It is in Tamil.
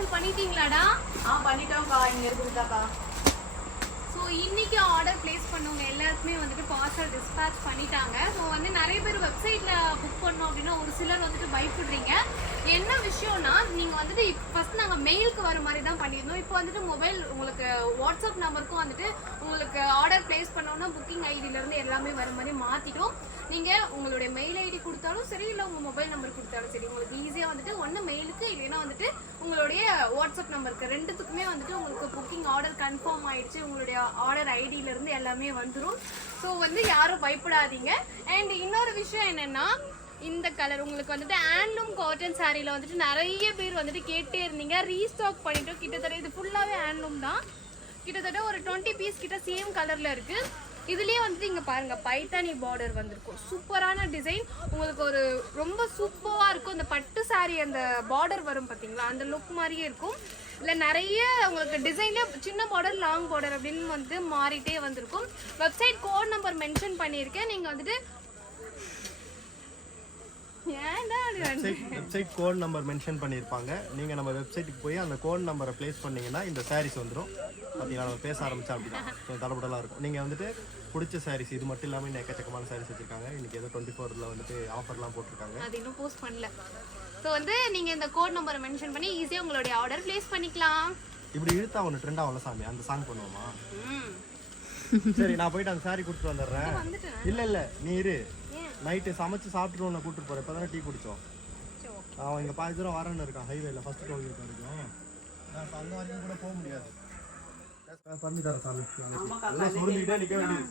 பார்சல் பண்ணிட்டீங்களாடா? பண்ணிட்டோம்க்கா, இங்க இருக்குதாக்கா. ஸோ இன்னைக்கு ஆர்டர் பிளேஸ் பண்ணவங்க எல்லாருக்குமே வந்துட்டு பார்சல் டிஸ்பேச் பண்ணிட்டாங்க. ஸோ வந்து நிறைய பேர் வெப்சைட்டில் புக் பண்ணோம் அப்படின்னா ஒரு சிலர் வந்துட்டு பயப்படுறீங்க. என்ன விஷயம்னா நீங்கள் வந்துட்டு ஃபர்ஸ்ட் நாங்கள் மெயிலுக்கு வர மாதிரி தான் பண்ணியிருந்தோம். இப்போ வந்துட்டு மொபைல் உங்களுக்கு வாட்ஸ்அப் நம்பருக்கும் வந்துட்டு உங்களுக்கு ஆர்டர் பிளேஸ் பண்ணோன்னா புக்கிங் ஐடியிலேருந்து எல்லாமே வர மாதிரி மாற்றிட்டோம். நீங்கள் உங்களுடைய மெயில் ஐடி கொடுத்தாலும் சரி, இல்லை உங்கள் மொபைல் நம்பர் கொடுத்தாலும் சரி, உங்களுக்கு ஈஸியாக வந்துட்டு ஒன்று மெயிலுக்கு இல்லைன்னா வந்துட்டு உங்களுடைய வாட்ஸ்அப் நம்பருக்கு ரெண்டுத்துக்குமே வந்துட்டு உங்களுக்கு புக்கிங் ஆர்டர் கன்ஃபார்ம் ஆயிடுச்சு, உங்களுடைய ஆர்டர் ஐடியிலேருந்து எல்லாமே வந்துடும். ஸோ வந்து யாரும் பயப்படாதீங்க. அண்ட் இன்னொரு விஷயம் என்னென்னா, இந்த கலர் உங்களுக்கு வந்துட்டு ஹேண்ட்லூம் காட்டன் சாரியில் வந்துட்டு நிறைய பேர் வந்துட்டு கேட்டே இருந்தீங்க. ரீஸ்டாக் பண்ணிட்டோம். கிட்டத்தட்ட இது ஃபுல்லாகவே ஹேண்ட்லூம் தான். கிட்டத்தட்ட ஒரு 20 பீஸ் கிட்ட சேம் கலரில் இருக்குது. இதுலேயே வந்துட்டு இங்கே பாருங்கள் பைத்தானி பார்டர் வந்திருக்கும். சூப்பரான டிசைன், உங்களுக்கு ஒரு ரொம்ப சூப்பராக இருக்கும். இந்த பட்டு சாரி அந்த பார்டர் வரும் பார்த்தீங்களா, அந்த லுக் மாதிரியே இருக்கும். இல்லை நிறைய உங்களுக்கு டிசைன்லேயே சின்ன பார்டர் லாங் பார்டர் அப்படின்னு வந்து மாறிட்டே வந்திருக்கும். வெப்சைட் கோட் நம்பர் மென்ஷன் பண்ணியிருக்கேன். நீங்கள் வந்துட்டு வெப்சைட் கோட் நம்பர் மென்ஷன் பண்ணியிருப்பாங்க. நீங்கள் நம்ம வெப்சைட்டுக்கு போய் அந்த கோட் நம்பரை ப்ளேஸ் பண்ணிங்கன்னா இந்த சாரீஸ் வந்துடும். பார்த்தீங்கன்னா நம்ம பேச ஆரம்பிச்சா அப்படின்னா கொஞ்சம் தடப்படலாம் இருக்கும். நீங்கள் வந்துட்டு பிடிச்ச சாரீஸ் இது மட்டும் இல்லாமல் இன்னும் எக்கச்சக்கமான சாரீஸ் வச்சுருக்காங்க. இன்றைக்கி ஏதோ 24ல் வந்துட்டு ஆஃபர்லாம் போட்டிருக்காங்க. அது இன்னும் போஸ்ட் பண்ணல. ஸோ வந்து நீங்கள் இந்த கோட் நம்பரை மென்ஷன் பண்ணி ஈஸியாக உங்களுடைய ஆர்டர் ப்ளேஸ் பண்ணிக்கலாம். இப்படி இழுத்தா ஒன்று ட்ரெண்ட் ஆகல சாமி, அந்த சாங் பண்ணுவோமா? சரி, நான் போயிட்டு அந்த சாரி கொடுத்துட்டு வந்துடுறேன். இல்லை நீ இரு, நைட்டு சமைச்சு சாப்பிட்டுட்டு உன்னை கூப்பிட்டு போகிறேன். இப்போ தானே டீ குடித்தோம். அவன் இங்கே பாதி தூரம் வரன்னு இருக்கான், ஹைவேல ஃபர்ஸ்ட் டோல்கேட் வரைக்கும். அங்கே வரைக்கும் கூட போக முடியாது. பண்ணி தரேன் சாமி, சொல்லிக்கிட்டே நிற்க வேண்டியது.